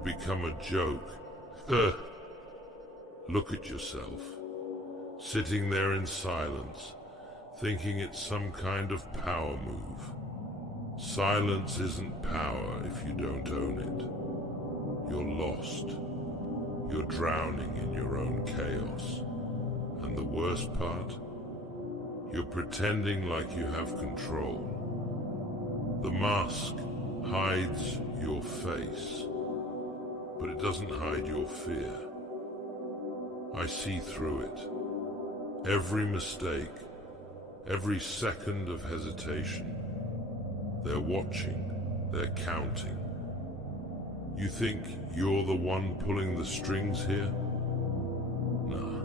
You've become a joke. Look at yourself, sitting there in silence, thinking it's some kind of power move. Silence isn't power if you don't own it. You're lost. You're drowning in your own chaos. And the worst part? You're pretending like you have control. The mask hides your face, but it doesn't hide your fear. I see through it. Every mistake, every second of hesitation. They're watching, they're counting. You think you're the one pulling the strings here? Nah,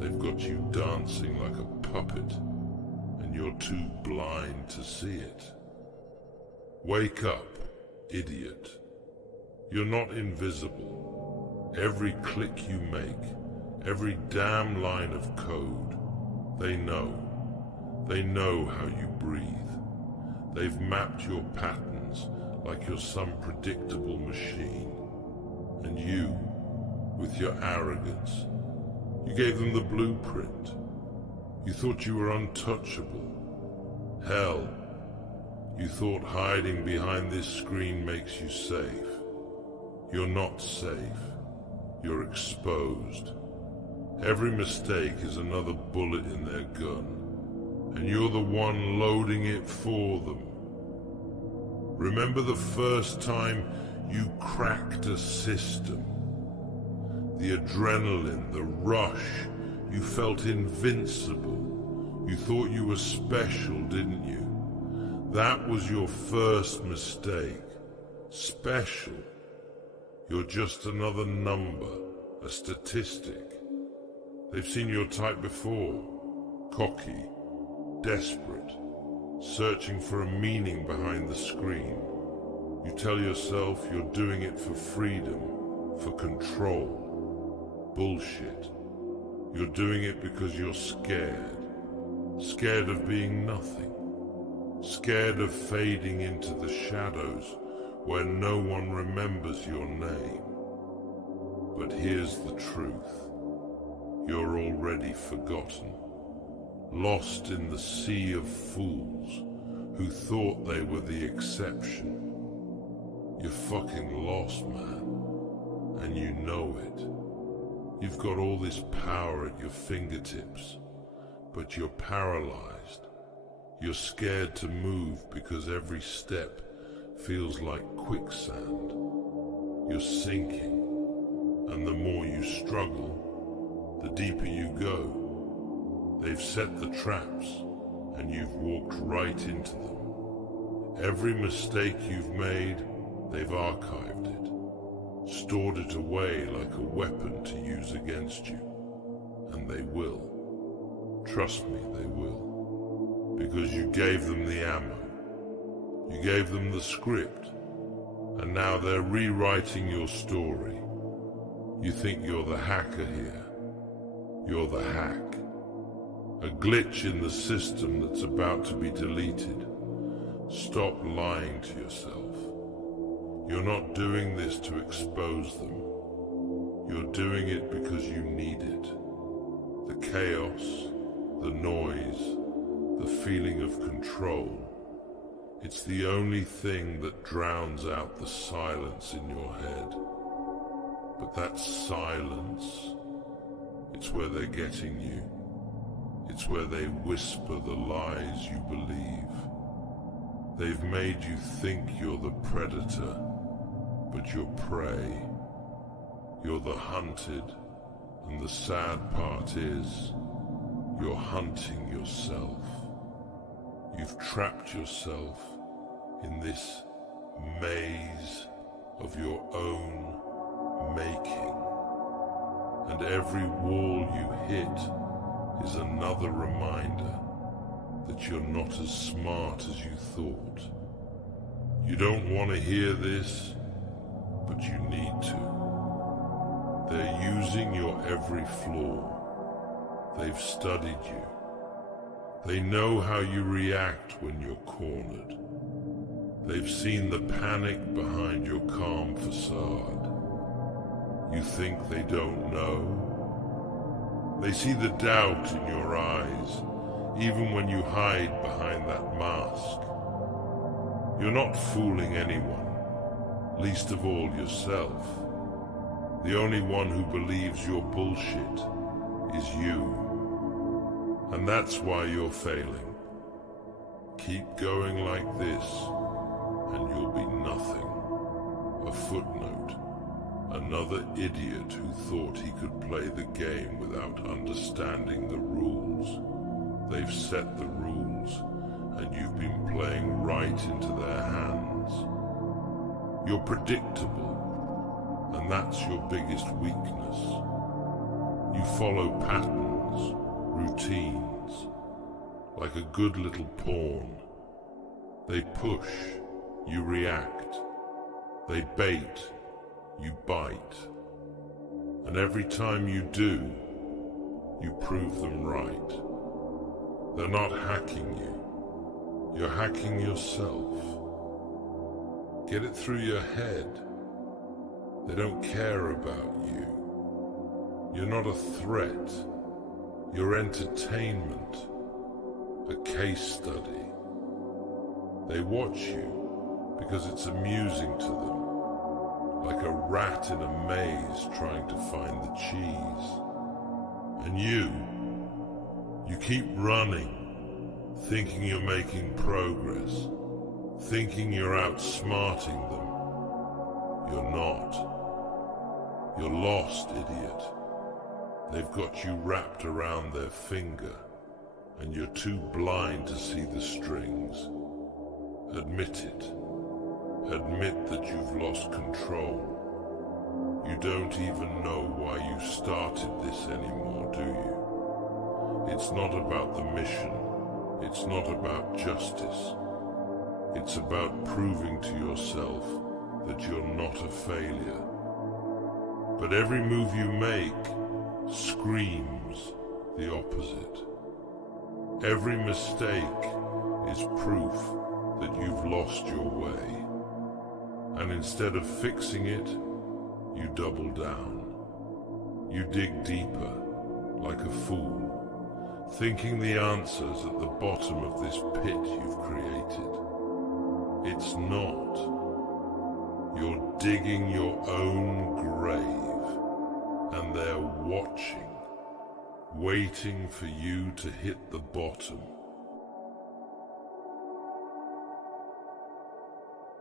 they've got you dancing like a puppet, and you're too blind to see it. Wake up, idiot. You're not invisible. Every click you make, every damn line of code, they know. They know how you breathe. They've mapped your patterns like you're some predictable machine. And you, with your arrogance, you gave them the blueprint. You thought you were untouchable. Hell, you thought hiding behind this screen makes you safe. You're not safe. You're exposed. Every mistake is another bullet in their gun, and you're the one loading it for them. Remember the first time you cracked a system? The adrenaline, the rush, you felt invincible. You thought you were special, didn't you? That was your first mistake. Special. You're just another number, a statistic. They've seen your type before. Cocky, desperate, searching for a meaning behind the screen. You tell yourself you're doing it for freedom, for control. Bullshit. You're doing it because you're scared. Scared of being nothing. Scared of fading into the shadows where no one remembers your name. But here's the truth. You're already forgotten. Lost in the sea of fools who thought they were the exception. You're fucking lost, man. And you know it. You've got all this power at your fingertips, but you're paralyzed. You're scared to move because every step feels like quicksand. You're sinking, and the more you struggle, the deeper you go. They've set the traps, and you've walked right into them. Every mistake you've made, they've archived it, stored it away like a weapon to use against you. And they will. Trust me, they will. Because you gave them the ammo. You gave them the script. And now they're rewriting your story. You think you're the hacker here. You're the hack. A glitch in the system that's about to be deleted. Stop lying to yourself. You're not doing this to expose them. You're doing it because you need it. The chaos, the noise, the feeling of control. It's the only thing that drowns out the silence in your head. But that silence, it's where they're getting you. It's where they whisper the lies you believe. They've made you think you're the predator, but you're prey. You're the hunted, and the sad part is, you're hunting yourself. You've trapped yourself in this maze of your own making. And every wall you hit is another reminder that you're not as smart as you thought. You don't want to hear this, but you need to. They're using your every flaw. They've studied you. They know how you react when you're cornered. They've seen the panic behind your calm facade. You think they don't know? They see the doubt in your eyes, even when you hide behind that mask. You're not fooling anyone, least of all yourself. The only one who believes your bullshit is you. And that's why you're failing. Keep going like this, and you'll be nothing. A footnote. Another idiot who thought he could play the game without understanding the rules. They've set the rules, and you've been playing right into their hands. You're predictable, and that's your biggest weakness. You follow patterns, routines, like a good little pawn. They push, you react. They bait, you bite. And every time you do, you prove them right. They're not hacking you. You're hacking yourself. Get it through your head. They don't care about you. You're not a threat. You're entertainment. A case study. They watch you because it's amusing to them, like a rat in a maze trying to find the cheese. And you keep running, thinking you're making progress, thinking you're outsmarting them. You're not. You're lost, idiot. They've got you wrapped around their finger, and you're too blind to see the strings. Admit it. Admit that you've lost control. You don't even know why you started this anymore, do you? It's not about the mission. It's not about justice. It's about proving to yourself that you're not a failure. But every move you make screams the opposite. Every mistake is proof that you've lost your way. And instead of fixing it, you double down. You dig deeper, like a fool, thinking the answer's at the bottom of this pit you've created. It's not. You're digging your own grave, and they're watching, waiting for you to hit the bottom.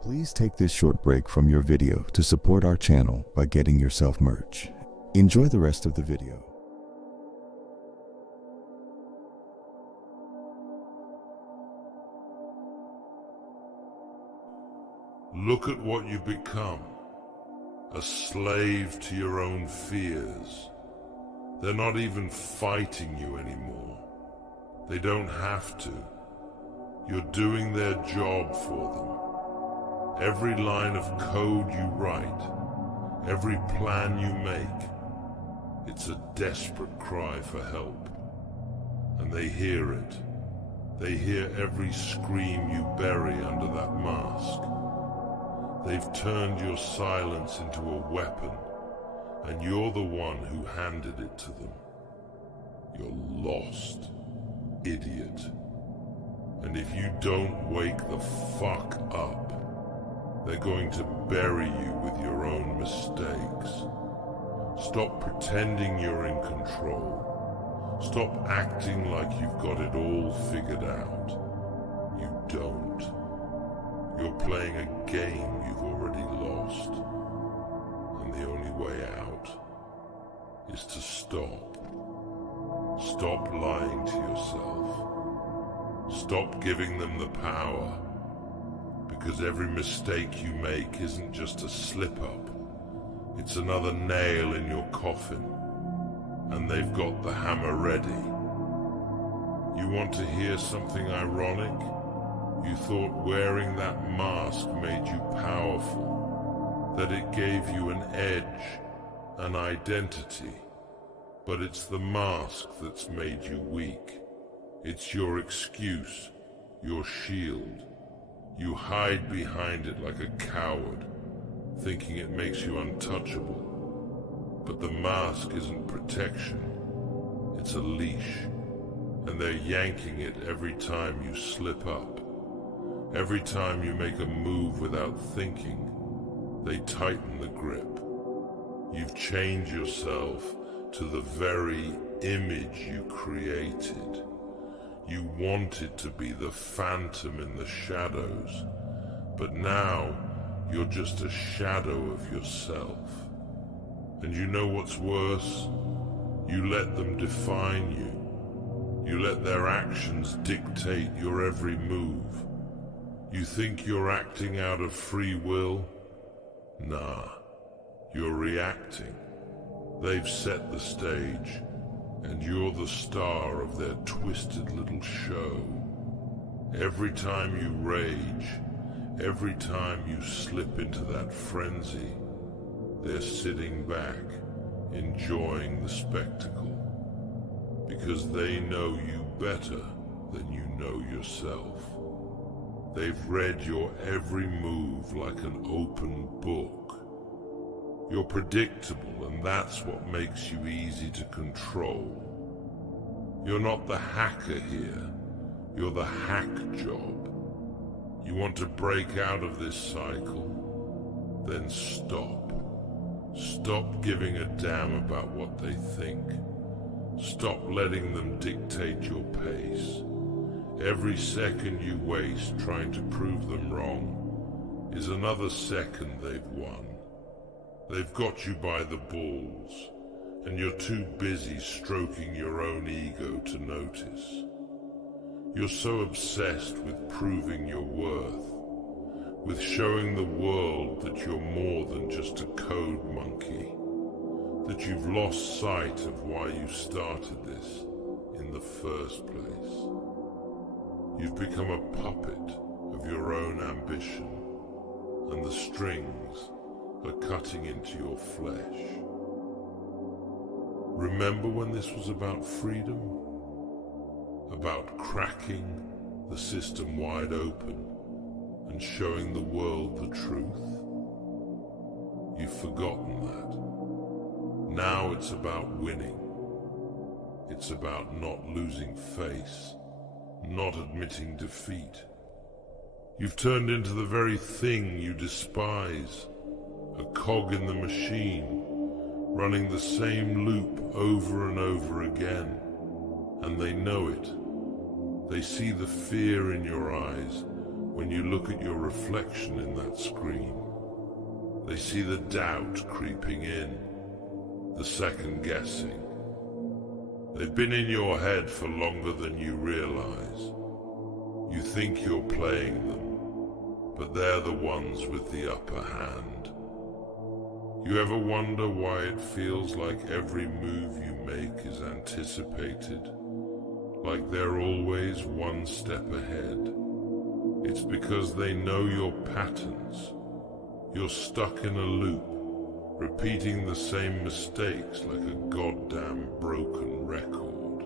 Please take this short break from your video to support our channel by getting yourself merch. Enjoy the rest of the video. Look at what you become. A slave to your own fears. They're not even fighting you anymore. They don't have to. You're doing their job for them. Every line of code you write, every plan you make, it's a desperate cry for help. And they hear it. They hear every scream you bury under that mask. They've turned your silence into a weapon, and you're the one who handed it to them. You're lost, idiot. And if you don't wake the fuck up, they're going to bury you with your own mistakes. Stop pretending you're in control. Stop acting like you've got it all figured out. You don't. You're playing a game you've already lost. And the only way out is to stop. Stop lying to yourself. Stop giving them the power. Because every mistake you make isn't just a slip-up. It's another nail in your coffin. And they've got the hammer ready. You want to hear something ironic? You thought wearing that mask made you powerful, that it gave you an edge, an identity. But it's the mask that's made you weak. It's your excuse, your shield. You hide behind it like a coward, thinking it makes you untouchable. But the mask isn't protection, it's a leash, and they're yanking it every time you slip up. Every time you make a move without thinking, they tighten the grip. You've chained yourself to the very image you created. You wanted to be the phantom in the shadows, but now you're just a shadow of yourself. And you know what's worse? You let them define you. You let their actions dictate your every move. You think you're acting out of free will? Nah, you're reacting. They've set the stage, and you're the star of their twisted little show. Every time you rage, every time you slip into that frenzy, they're sitting back, enjoying the spectacle, because they know you better than you know yourself. They've read your every move like an open book. You're predictable, and that's what makes you easy to control. You're not the hacker here, you're the hack job. You want to break out of this cycle? Then stop. Stop giving a damn about what they think. Stop letting them dictate your pace. Every second you waste trying to prove them wrong is another second they've won. They've got you by the balls, and you're too busy stroking your own ego to notice. You're so obsessed with proving your worth, with showing the world that you're more than just a code monkey, that you've lost sight of why you started this in the first place. You've become a puppet of your own ambition, and the strings are cutting into your flesh. Remember when this was about freedom? About cracking the system wide open and showing the world the truth? You've forgotten that. Now it's about winning. It's about not losing face, not admitting defeat. You've turned into the very thing you despise, a cog in the machine, running the same loop over and over again. And they know it. They see the fear in your eyes when you look at your reflection in that screen. They see the doubt creeping in, the second guessing. They've been in your head for longer than you realize. You think you're playing them, but they're the ones with the upper hand. You ever wonder why it feels like every move you make is anticipated? Like they're always one step ahead? It's because they know your patterns. You're stuck in a loop, repeating the same mistakes like a goddamn broken record.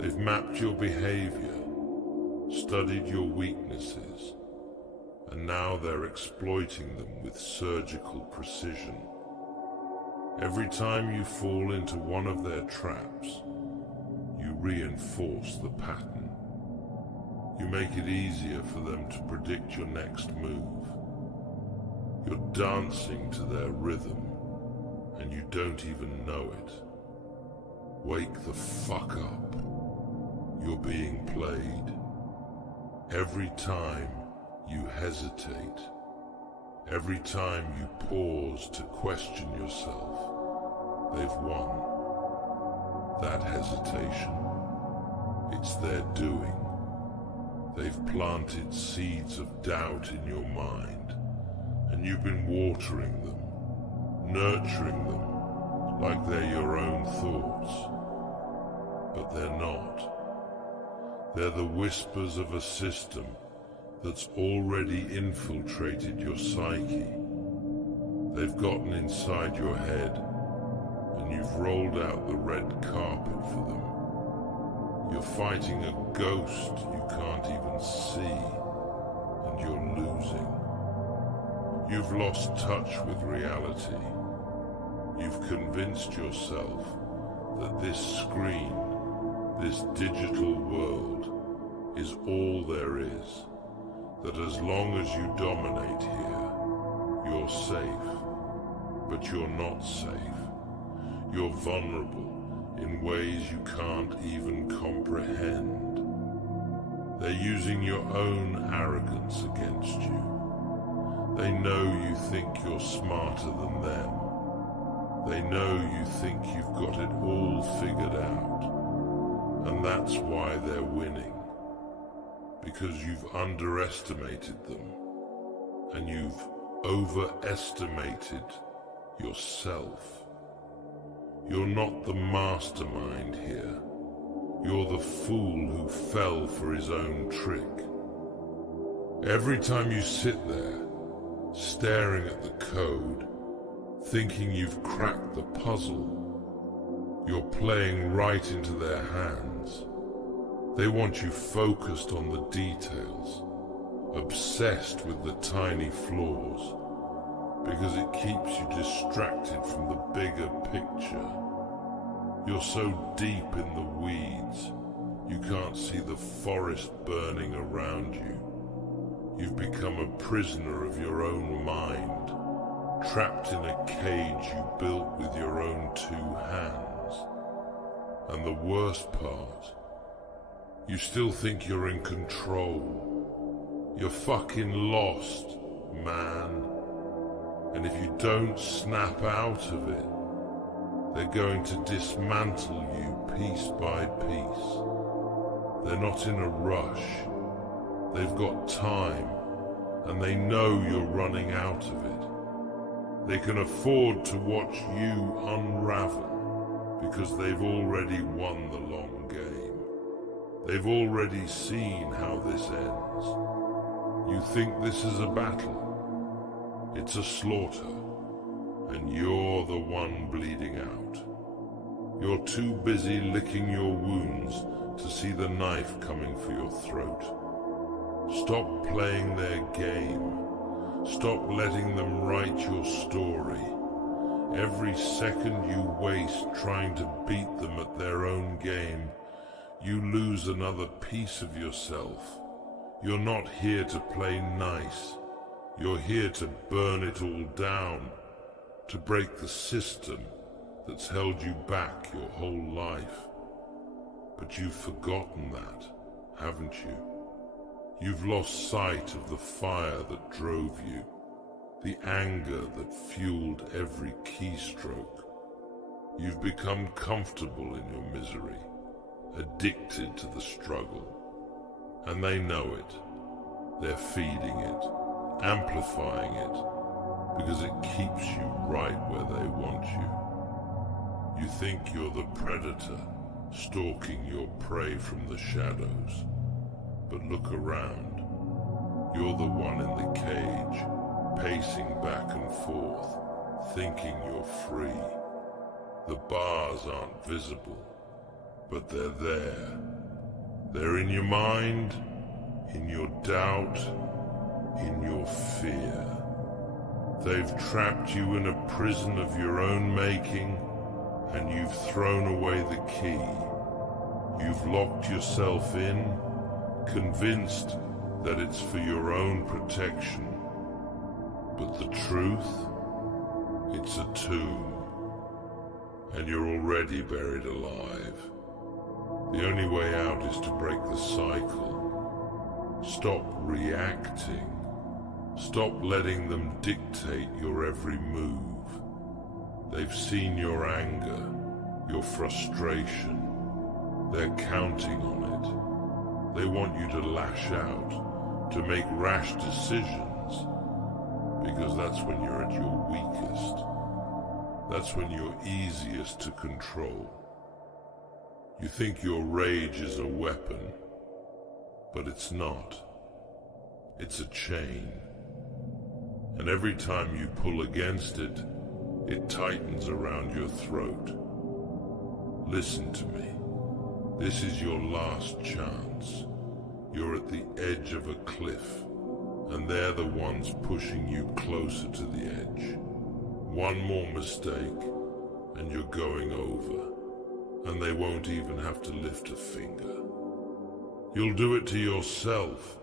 They've mapped your behavior, studied your weaknesses, and now they're exploiting them with surgical precision. Every time you fall into one of their traps, you reinforce the pattern. You make it easier for them to predict your next move. You're dancing to their rhythm, and you don't even know it. Wake the fuck up. You're being played. Every time you hesitate, every time you pause to question yourself, they've won. That hesitation, it's their doing. They've planted seeds of doubt in your mind, and you've been watering them, nurturing them like they're your own thoughts. But they're not. They're the whispers of a system that's already infiltrated your psyche. They've gotten inside your head, and you've rolled out the red carpet for them. You're fighting a ghost you can't even see. You've lost touch with reality. You've convinced yourself that this screen, this digital world, is all there is. That as long as you dominate here, you're safe. But you're not safe. You're vulnerable in ways you can't even comprehend. They're using your own arrogance against you. They know you think you're smarter than them. They know you think you've got it all figured out. And that's why they're winning. Because you've underestimated them. And you've overestimated yourself. You're not the mastermind here. You're the fool who fell for his own trick. Every time you sit there, staring at the code, thinking you've cracked the puzzle, you're playing right into their hands. They want you focused on the details, obsessed with the tiny flaws, because it keeps you distracted from the bigger picture. You're so deep in the weeds, you can't see the forest burning around you. You've become a prisoner of your own mind, trapped in a cage you built with your own two hands. And the worst part, you still think you're in control. You're fucking lost, man. And if you don't snap out of it, they're going to dismantle you piece by piece. They're not in a rush. They've got time, and they know you're running out of it. They can afford to watch you unravel because they've already won the long game. They've already seen how this ends. You think this is a battle. It's a slaughter, and you're the one bleeding out. You're too busy licking your wounds to see the knife coming for your throat. Stop playing their game. Stop letting them write your story. Every second you waste trying to beat them at their own game, you lose another piece of yourself. You're not here to play nice. You're here to burn it all down, to break the system that's held you back your whole life. But you've forgotten that, haven't you? You've lost sight of the fire that drove you, the anger that fueled every keystroke. You've become comfortable in your misery, addicted to the struggle. And they know it. They're feeding it, amplifying it, because it keeps you right where they want you. You think you're the predator, stalking your prey from the shadows. But look around. You're the one in the cage, pacing back and forth, thinking you're free. The bars aren't visible, but they're there. They're in your mind, in your doubt, in your fear. They've trapped you in a prison of your own making, and you've thrown away the key. You've locked yourself in, convinced that it's for your own protection. But the truth, it's a tomb, and you're already buried alive. The only way out is to break the cycle. Stop reacting. Stop letting them dictate your every move. They've seen your anger, your frustration. They're counting on it. They want you to lash out, to make rash decisions, because that's when you're at your weakest. That's when you're easiest to control. You think your rage is a weapon, but it's not. It's a chain. And every time you pull against it, it tightens around your throat. Listen to me. This is your last chance. You're at the edge of a cliff. and they're the ones pushing you closer to the edge. One more mistake, and you're going over, and they won't even have to lift a finger. You'll do it to yourself,